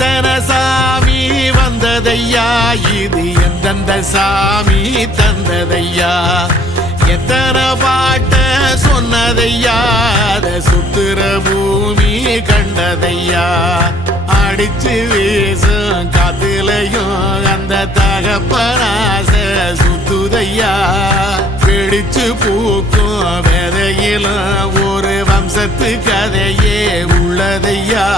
எத்தனை சாமி வந்ததையா, இது எந்தெந்த சாமி தந்ததையா, எத்தனை பாட்ட சொன்னதையா, அத சுத்துற பூமி கண்டதையா, அடிச்சு வீசும் காத்துலையும் அந்த தகப்பனாச சுத்துதையா, பிடிச்சு பூக்கும் விதையிலும் ஒரு வம்சத்து கதையே உள்ளதையா,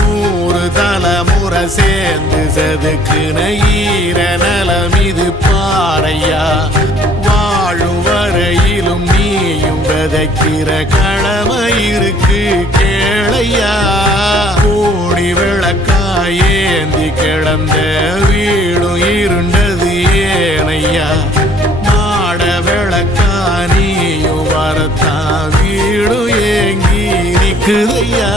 100 தலைமுறை சேர்ந்து செதுக்குன ஈர நலம் இது பாறையா, வாழும் வரையிலும் நீயும் விதைக்கிற கடமை இருக்கு கேளையா, கோடி விளக்காயேந்தி கிடந்த வீடும் இருண்டது ஏனையா, மாட விளக்கா நீயும் வரத்தான் வீடும் ஏங்கி நிக்குதையா.